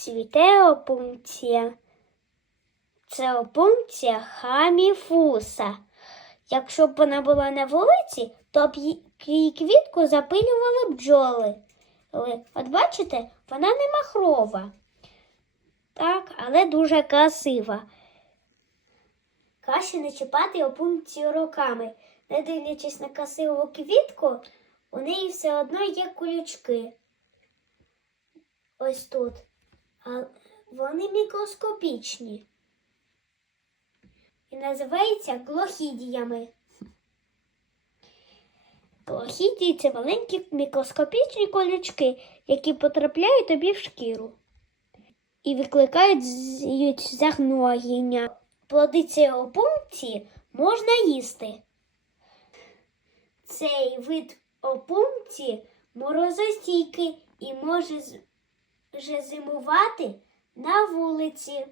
цвіте опунція. Це опунція хаміфуса. Якщо б вона була на вулиці, то б її квітку запилювали бджоли. Але, От бачите, вона не махрова. Так, але дуже красива. Краще не чіпати опунцію руками. Не дивлячись на красиву квітку, у неї все одно є колючки. Ось тут. Вони мікроскопічні. І називаються глохідіями. Глохідії це маленькі мікроскопічні колючки, які потрапляють тобі в шкіру і викликають загноєння. Плоди цієї опункції можна їсти. Цей вид опункції морозостійкий і може вже зимувати на вулиці.